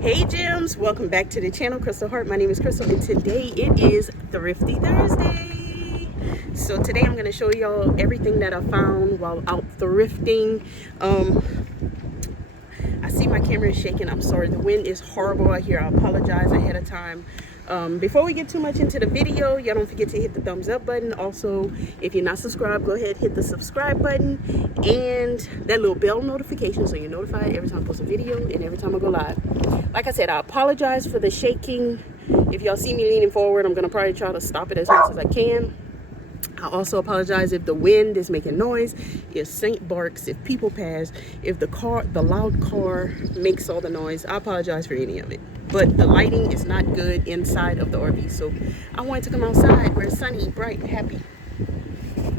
Hey gems, welcome back to the channel. Crystal Hart. My name is Crystal and today it is Thrifty Thursday. So today I'm going to show y'all everything that I found while out thrifting. I see my camera is shaking. I'm sorry, the wind is horrible out here. I apologize ahead of time. Before we get too much into the video, y'all don't forget to hit the thumbs up button. Also, if you're not subscribed, go ahead, hit the subscribe button and that little bell notification so you're notified every time I post a video and every time I go live. Like I said, I apologize for the shaking. If y'all see me leaning forward, I'm gonna probably try to stop it as much as I can. I also apologize if the wind is making noise, if Saint barks, if people pass, if the loud car makes all the noise. I apologize for any of it. But the lighting is not good inside of the RV, so I wanted to come outside where it's sunny, bright, happy.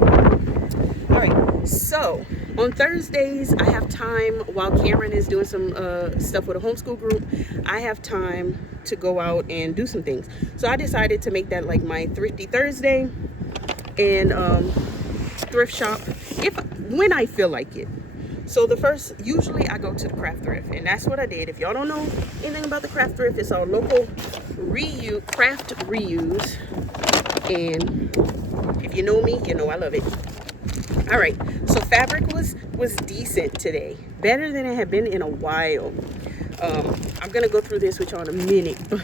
All right, so on Thursdays, I have time while Cameron is doing some stuff with a homeschool group. I have time to go out and do some things. So I decided to make that like my Thrifty Thursday and thrift shop when I feel like it. So usually I go to the craft thrift, and that's what I did. If y'all don't know anything about the craft thrift, it's our local craft reuse, and if you know me, you know I love it. All right, so fabric was decent today, better than it had been in a while. I'm gonna go through this with y'all in a minute, but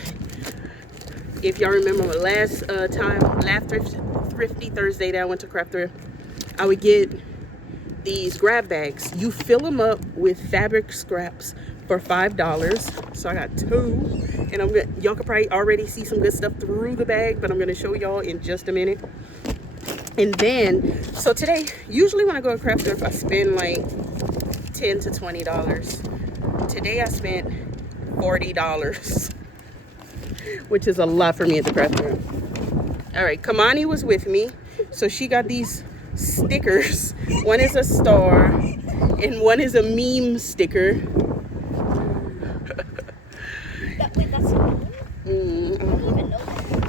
if y'all remember last Thrifty Thursday that I went to craft thrift, I would get these grab bags. You fill them up with fabric scraps for $5. So I got two, and y'all could probably already see some good stuff through the bag, but I'm gonna show y'all in just a minute. And then, so today, usually when I go to craft thrift, I spend like $10 to $20. Today I spent $40, which is a lot for me at the craft thrift. All right, Kamani was with me, so she got these stickers. One is a star and one is a meme sticker.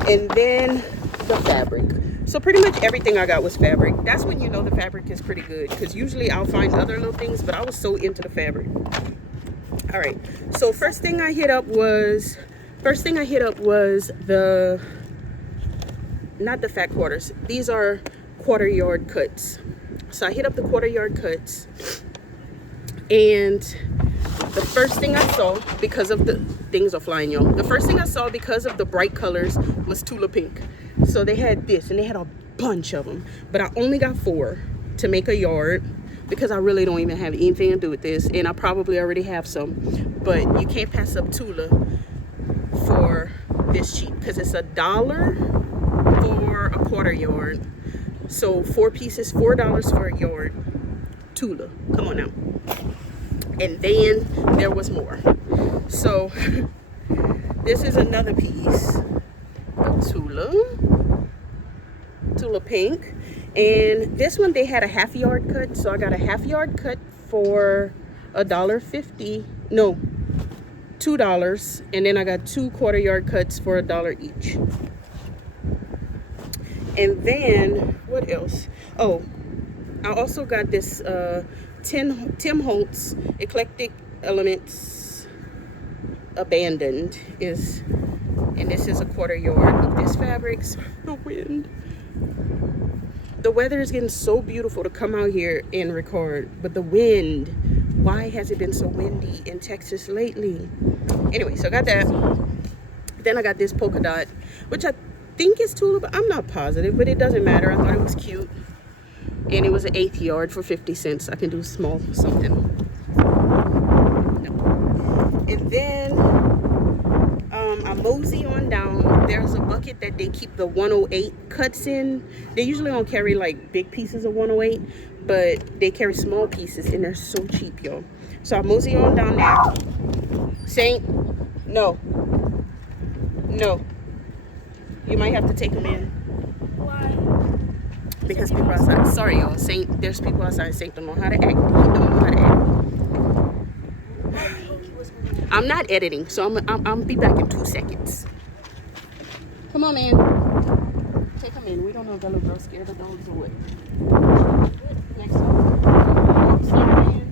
And then the fabric. So pretty much everything I got was fabric. That's when you know the fabric is pretty good, because usually I'll find other little things, but I was so into the fabric. All right, so first thing I hit up was not the fat quarters. These are quarter yard cuts. So I hit up the quarter yard cuts, and the first thing I saw, because of the things are flying, y'all. The first thing I saw because of the bright colors was Tula Pink. So they had this, and they had a bunch of them, but I only got 4 to make a yard because I really don't even have anything to do with this, and I probably already have some. But you can't pass up Tula for this cheap, because it's $1 for a quarter yard. So 4 pieces, $4 for a yard. Tula, come on now. And then there was more. So this is another piece of Tula Pink. And this one they had a half yard cut. So I got a half yard cut for $1.50. No, $2. And then I got 2 quarter yard cuts for $1 each. And then what else? Oh, I also got this Tim Holtz Eclectic Elements Abandoned and this is a quarter yard of this fabric. The wind. The weather is getting so beautiful to come out here and record, but the wind, why has it been so windy in Texas lately? Anyway, so I got that. Then I got this polka dot, which I think it's Tula, but I'm not positive, but it doesn't matter. I thought it was cute, and it was an 1/8 yard for 50 cents. I can do small something. No. And then I mosey on down. There's a bucket that they keep the 108 cuts in. They usually don't carry like big pieces of 108, but they carry small pieces, and they're so cheap, y'all. So I mosey on down there. Saint, no. You might have to take them in. Why? Because people outside. Sorry, y'all. Saint, there's people outside. Saint don't know how to act. He don't know how to act. I'm not editing, so I'm be back in 2 seconds. Come on, man. Take him in. We don't know if that little girl's scared of dogs or what. Next up. Sorry, man.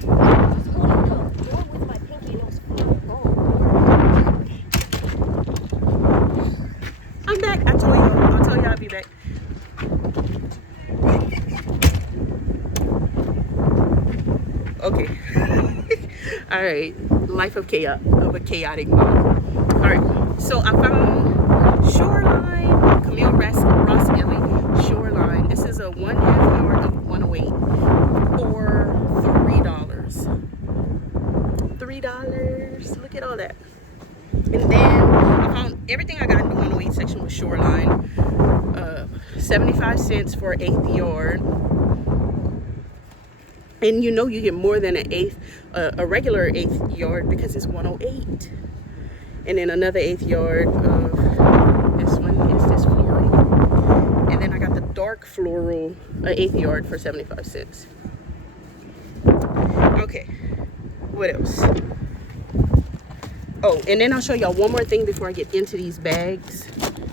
Sorry. Okay. All right. Life of chaos, of a chaotic mom. All right. So I found Shoreline, Camille Ross Ellie Shoreline. This is a 1/2 yard of 108 for $3. $3. Look at all that. And then I found everything I got in the 108 section was Shoreline. 75 cents for 1/8 yard. And you know you get more than a regular 1/8 yard because it's 108. And then another 1/8 yard of this one is this floral. And then I got the dark floral 1/8 yard for 75 cents. Okay, what else? Oh, and then I'll show y'all one more thing before I get into these bags,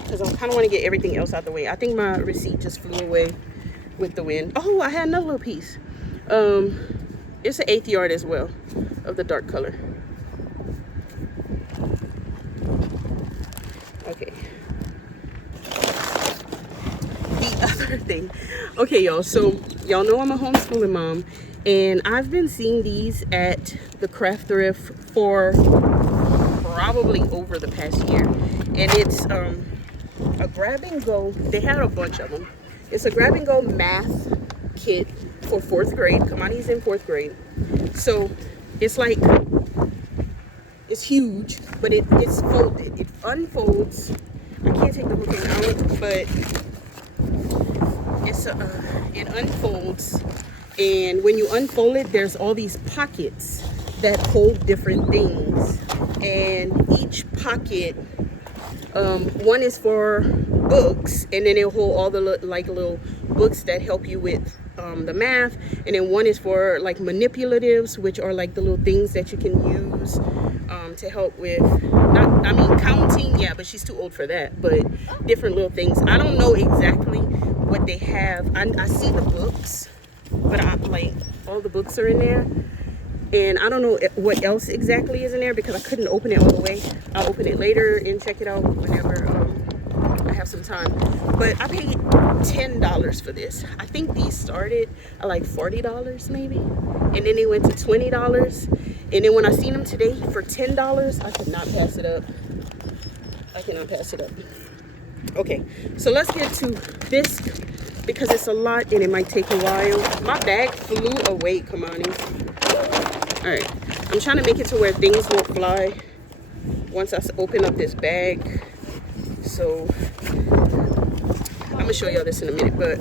because I kind of want to get everything else out the way. I think my receipt just flew away with the wind. Oh, I had another little piece. It's an 1/8 yard as well of the dark color. Okay. The other thing. Okay, y'all. So y'all know I'm a homeschooling mom, and I've been seeing these at the craft thrift for probably over the past year. And it's a grab and go. They had a bunch of them. It's a grab and go math kit for 4th grade. Kamani's in 4th grade. So it's like, it's huge, but it's folded. It unfolds. I can't take the whole thing out, but it unfolds. And when you unfold it, there's all these pockets that hold different things. And each pocket, one is for books, and then it'll hold all the little books that help you with the math. And then one is for like manipulatives, which are like the little things that you can use to help with, counting, yeah, but she's too old for that, but different little things. I don't know exactly what they have. I see the books, but all the books are in there, and I don't know what else exactly is in there because I couldn't open it all the way. I'll open it later and check it out whenever I have some time. But I paid $10 for this. I think these started at like $40 maybe, and then they went to $20. And then when I seen them today for $10, I could not pass it up. I cannot pass it up. Okay, so let's get to this because it's a lot and it might take a while. My bag flew away, Kamani. All right, I'm trying to make it to where things won't fly once I open up this bag. So I'm gonna show y'all this in a minute, but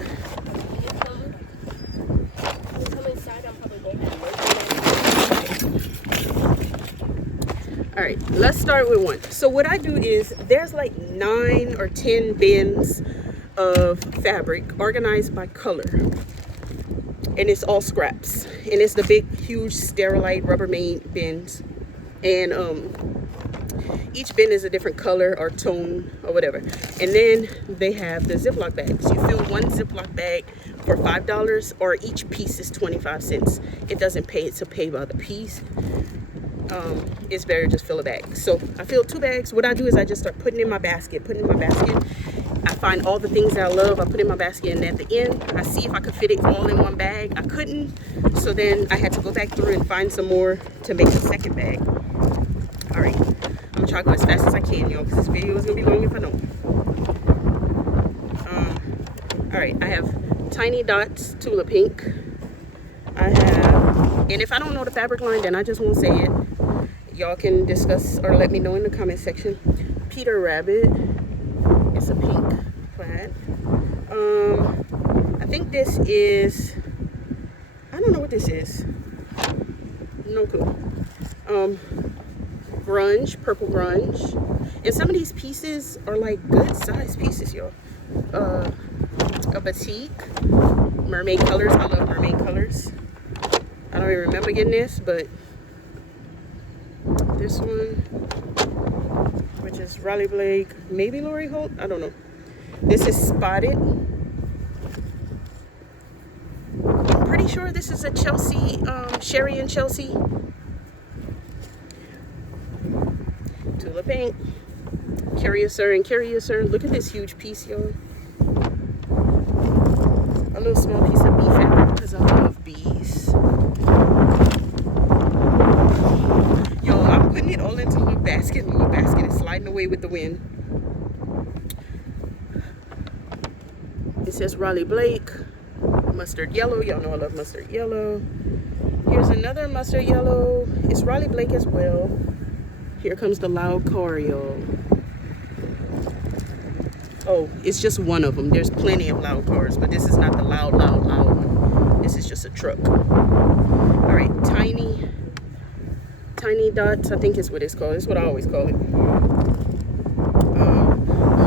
all right, let's start with one. So what I do is there's like 9 or 10 bins of fabric organized by color, and it's all scraps, and it's the big huge Sterilite Rubbermaid bins, and each bin is a different color or tone or whatever. And then they have the Ziploc bags. You fill one Ziploc bag for $5, or each piece is 25 cents. It doesn't pay to pay by the piece. It's better to just fill a bag. So I fill 2 bags. What I do is I just start putting in my basket. I find all the things that I love. I put in my basket, and at the end, I see if I could fit it all in one bag. I couldn't, so then I had to go back through and find some more to make the second bag. All right, I'm gonna try to go as fast as I can, y'all, because this video is gonna be long if I don't. All right, I have Tiny Dots Tula Pink. I have, and if I don't know the fabric line, then I just won't say it. Y'all can discuss or let me know in the comment section. Peter Rabbit. It's a pink plaid. I think this is, I don't know what this is. No clue. Grunge, purple grunge. And some of these pieces are like good size pieces, y'all. A batik, mermaid colors. I love mermaid colors. I don't even remember getting this, but this one, which is Riley Blake, maybe Lori Holt, I don't know. This is Spotted. I'm pretty sure this is a Chelsea, Sherry and Chelsea. Tula Pink, Curiouser and Curiouser. Look at this huge piece, y'all. A little small piece of bee fabric because I love bees. away with the wind. It says Raleigh Blake, mustard yellow. Y'all know I love mustard yellow. Here's another mustard yellow. It's Raleigh Blake as well. Here comes the loud car, y'all. Oh, it's just one of them. There's plenty of loud cars, but this is not the loud one. This is just a truck. All right, tiny dots, I think is what it's called. It's what I always call it.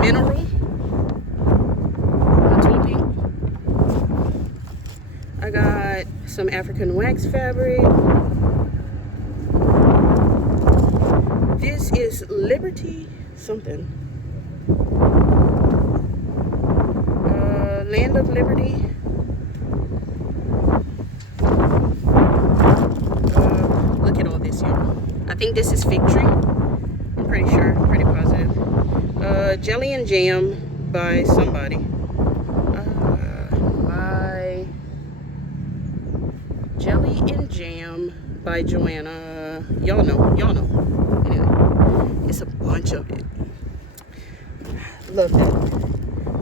Mineral. I got some African wax fabric. This is Liberty something. Land of Liberty. Look at all this, y'all. I think this is Fig Tree. I'm pretty sure, pretty positive. Jelly and Jam by somebody. Jelly and Jam by Joanna. Y'all know. Anyway, it's a bunch of it. Love that.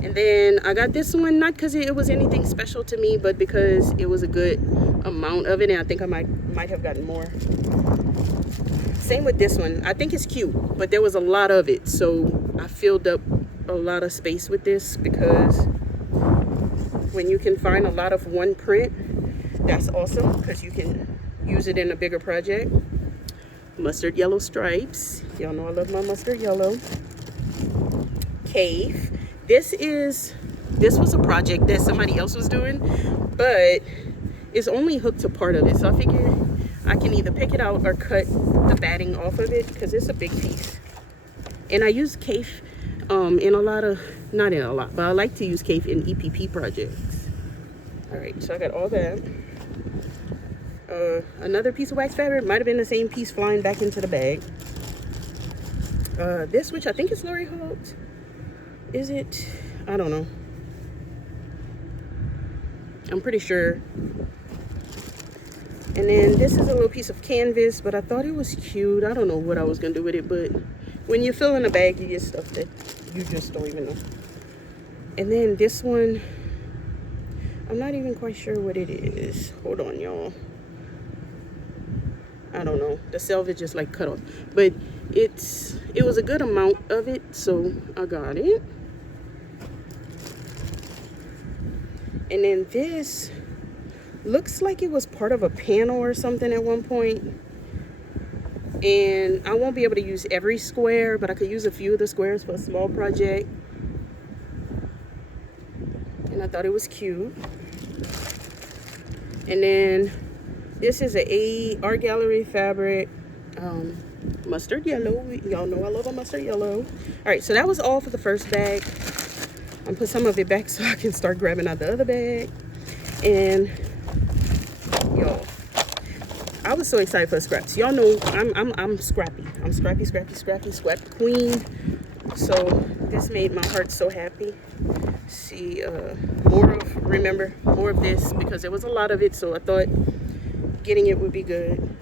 And then I got this one, not because it was anything special to me, but because it was a good amount of it, and I think I might have gotten more. Same with this one. I think it's cute, but there was a lot of it, so I filled up a lot of space with this, because when you can find a lot of one print, that's awesome, because you can use it in a bigger project. Mustard yellow stripes. Y'all know I love my mustard yellow. Cave. This was a project that somebody else was doing, but it's only hooked to part of it. So I figured I can either pick it out or cut the batting off of it, because it's a big piece. And I use Cave in a lot of, not in a lot, but I like to use Cave in EPP projects. All right, so I got all that. Another piece of wax fabric, might have been the same piece flying back into the bag. This, which I think is Lori Holt. Is it? I don't know. I'm pretty sure. And then this is a little piece of canvas, but I thought it was cute. I don't know what I was gonna do with it, but when you fill in a bag, you get stuff that you just don't even know. And then this one, I'm not even quite sure what it is. Hold on, y'all. I don't know. The selvage is like cut off, but it was a good amount of it, so I got it. And then this looks like it was part of a panel or something at one point. And I won't be able to use every square, but I could use a few of the squares for a small project. And I thought it was cute. And then this is a art gallery fabric, mustard yellow. Y'all know I love a mustard yellow. All right, so that was all for the first bag. I'm put some of it back so I can start grabbing out the other bag. And y'all, I was so excited for scraps. Y'all know I'm scrappy. I'm scrappy queen. So this made my heart so happy. See, more of this, because there was a lot of it, so I thought getting it would be good.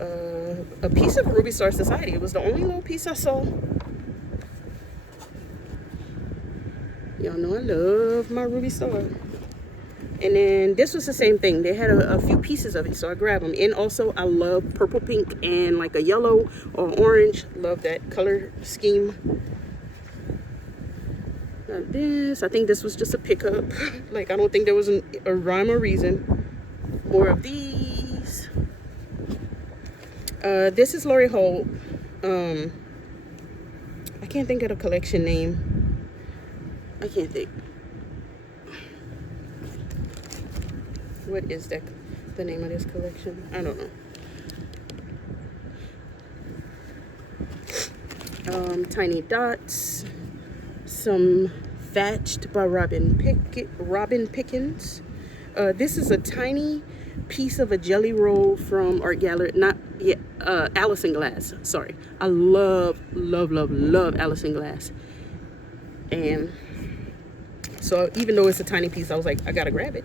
A piece of Ruby Star Society. It was the only little piece I saw. Y'all know I love my Ruby Star. And then this was the same thing. They had a few pieces of it, so I grabbed them. And also, I love purple, pink, and like a yellow or orange. Love that color scheme. Now this, I think this was just a pickup. Like, I don't think there was a rhyme or reason. More of these. This is Lori Holt. I can't think of the collection name. I can't think. What is that? The name of this collection? I don't know. Tiny Dots. Some Thatched by Robin Pickens. This is a tiny piece of a jelly roll from Art Gallery. Allison Glass. Sorry. I love Allison Glass. And so even though it's a tiny piece, I was like, I gotta grab it.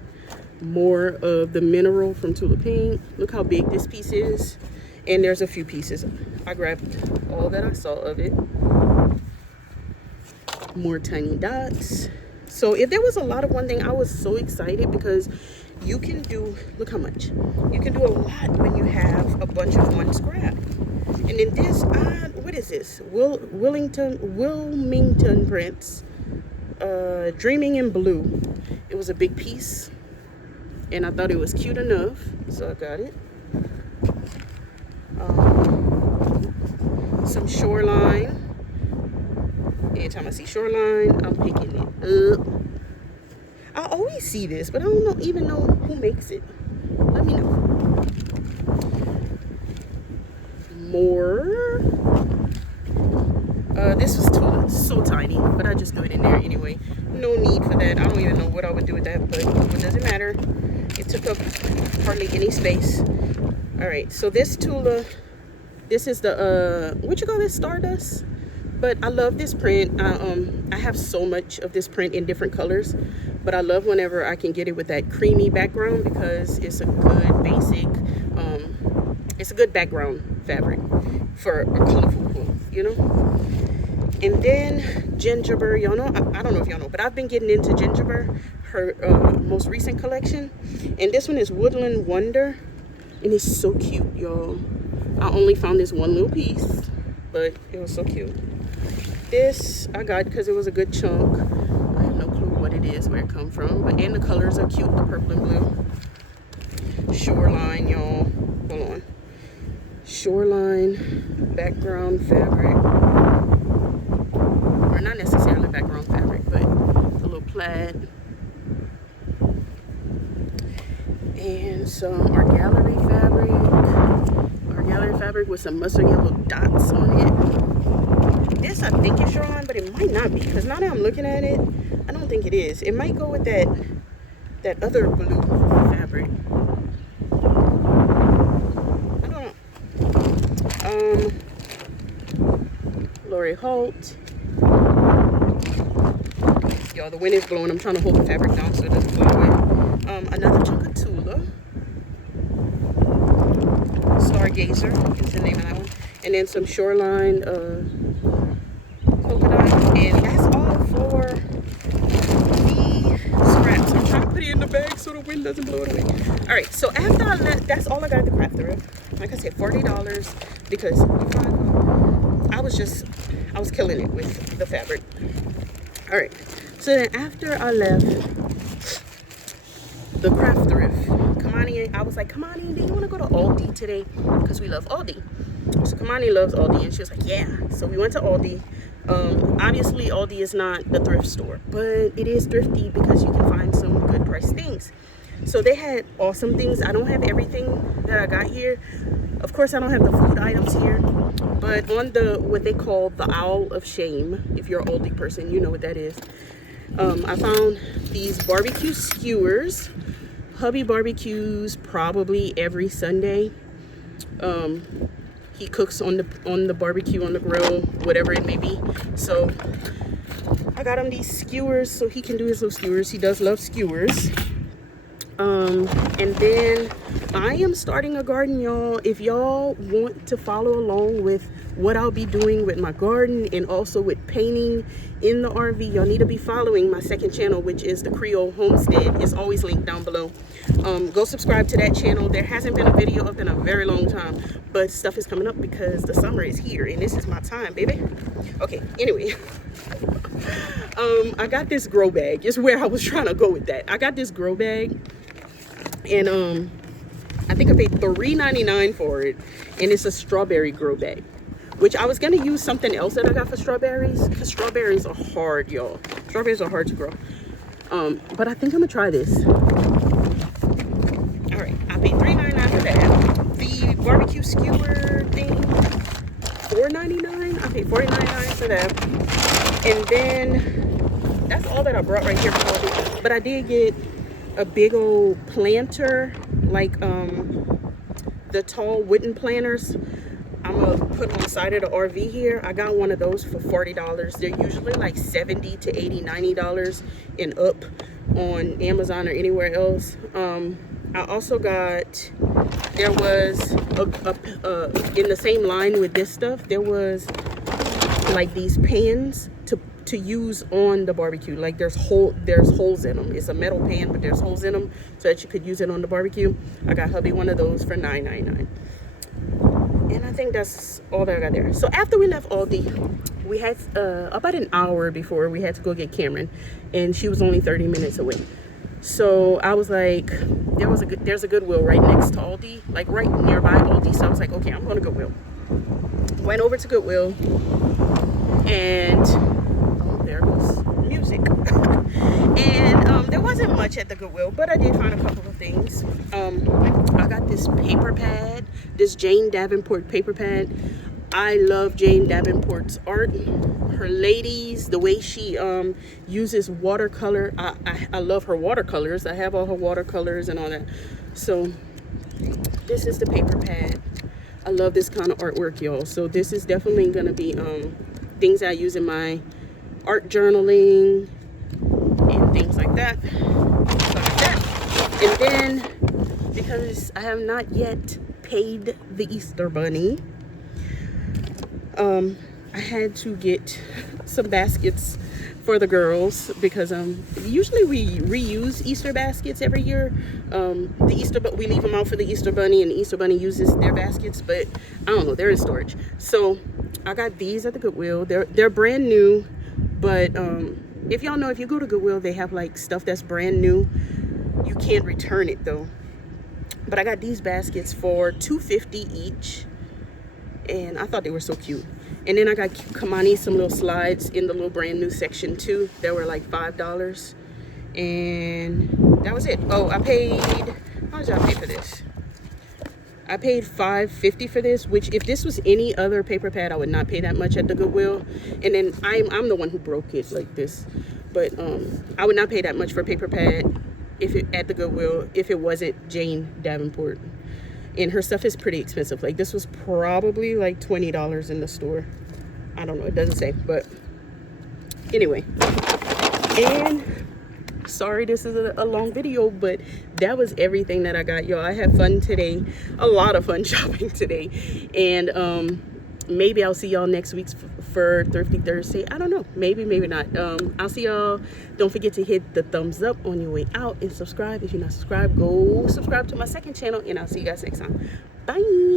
More of the mineral from Tulip Pink. Look how big this piece is. And there's a few pieces. I grabbed all that I saw of it. More tiny dots. So if there was a lot of one thing, I was so excited because you can do, look how much. You can do a lot when you have a bunch of one scrap. And then this, what is this? Wilmington prints. Dreaming in Blue. It was a big piece. And I thought it was cute enough. So I got it. Some Shoreline. Anytime I see Shoreline, I'm picking it up. I always see this, but I don't even know who makes it. Let me know. More. This was so tiny, but I just threw it in there anyway. No need for that. I don't even know what I would do with that, but it doesn't matter. It took up hardly any space. All right, so this Tula, this is the, what you call this, Stardust? But I love this print. I have so much of this print in different colors, but I love whenever I can get it with that creamy background because it's a good basic, it's a good background fabric for a colorful quilt, you know? And then Gingerbread, y'all know, I don't know if y'all know, but I've been getting into Gingerbread, her most recent collection. And this one is Woodland Wonder, and it's so cute, y'all. I only found this one little piece, but it was so cute. This I got because it was a good chunk. I have no clue what it is, where it come from, but and the colors are cute, the purple and blue. Shoreline, y'all. Hold on. Shoreline background fabric, or not necessarily background fabric, but a little plaid. And some Art Gallery fabric. Art Gallery fabric with some mustard yellow dots on it. This I think is Shoreline, but it might not be, because now that I'm looking at it, I don't think it is. It might go with that other blue fabric. I don't know. Lori Holt. Y'all, the wind is blowing. I'm trying to hold the fabric down so it doesn't blow away. Another chunk of Tula. Stargazer is the name of that one. And then some Shoreline polka dot. And that's all for the scraps. I'm trying to put it in the bag so the wind doesn't blow it away. All right, so after I left, that's all I got at the craft thrift. Like I said, $40 because I was killing it with the fabric. All right, so then after I left the craft thrift, Kamani, I was like, Kamani, do you want to go to Aldi today? Because we love Aldi. So Kamani loves Aldi, and she was like, yeah. So we went to Aldi. Obviously, Aldi is not the thrift store, but it is thrifty because you can find some good price things. So they had awesome things. I don't have everything that I got here. Of course, I don't have the food items here, but on the what they call the Owl of Shame, if you're an Aldi person, you know what that is. I found these barbecue skewers. Hubby barbecues probably every Sunday. He cooks on the barbecue, on the grill, whatever it may be. So I got him these skewers so he can do his little skewers. He does love skewers. And then I am starting a garden, y'all. If y'all want to follow along with what I'll be doing with my garden and also with painting in the RV, y'all need to be following my second channel, which is the Creole Homestead. It's always linked down below. Go subscribe to that channel. There hasn't been a video up in a very long time, but stuff is coming up because the summer is here and this is my time, baby. Okay, anyway. I got this grow bag. It's where I was trying to go with that. I got this grow bag, and I think I paid $3.99 for it, and it's a strawberry grow bag, which I was gonna use something else that I got for strawberries, because strawberries are hard, y'all. Strawberries are hard to grow. But I think I'm gonna try this. All right, I paid $3.99 for that. The barbecue skewer thing, $4.99. I paid $4.99 for that. And then that's all that I brought right here for Aldi. But I did get a big old planter, like the tall wooden planters I'm gonna put on the side of the RV here. I got one of those for $40. They're usually like $70 to $80, $90 and up on Amazon or anywhere else. I also got there was in the same line with this stuff, there was like these pans to use on the barbecue. Like there's holes in them. It's a metal pan, but there's holes in them so that you could use it on the barbecue. I got hubby one of those for $9.99. And I think that's all that I got there. So after we left Aldi, we had about an hour before we had to go get Cameron, and she was only 30 minutes away. So I was like, there's a Goodwill right next to Aldi, like right nearby Aldi. So I was like, okay, I'm going to Goodwill. Went over to Goodwill, and oh, there goes music. And there wasn't much at the Goodwill, but I did find a couple of things. I got this paper pad, this Jane Davenport paper pad. I love Jane Davenport's art. Her ladies, the way she uses watercolor. I love her watercolors. I have all her watercolors and all that. So this is the paper pad. I love this kind of artwork, y'all. So this is definitely gonna be things I use in my art journaling and things like that. And then, because I have not yet paid the Easter Bunny, I had to get some baskets for the girls, because usually we reuse Easter baskets every year. We leave them out for the Easter Bunny, and the Easter Bunny uses their baskets, but I don't know, they're in storage. So I got these at the Goodwill. They're brand new, but if y'all know, if you go to Goodwill, they have like stuff that's brand new. You can't return it though. But I got these baskets for $2.50 each, and I thought they were so cute. And then I got Kamani some little slides in the little brand new section too. They were like $5, and that was it. Oh, I paid, how much did I pay for this? I paid $5.50 for this, which if this was any other paper pad, I would not pay that much at the Goodwill. And then I'm the one who broke it like this, but I would not pay that much for a paper pad at the Goodwill if it wasn't Jane Davenport. And her stuff is pretty expensive. Like this was probably like $20 in the store. I don't know, it doesn't say, but anyway. And sorry this is a long video, but that was everything that I got, y'all. I had fun today, a lot of fun shopping today. And maybe I'll see y'all next week for Thrifty Thursday. I don't know, maybe not. I'll see y'all. Don't forget to hit the thumbs up on your way out, and subscribe if you're not subscribed. Go subscribe to my second channel, and I'll see you guys next time. Bye.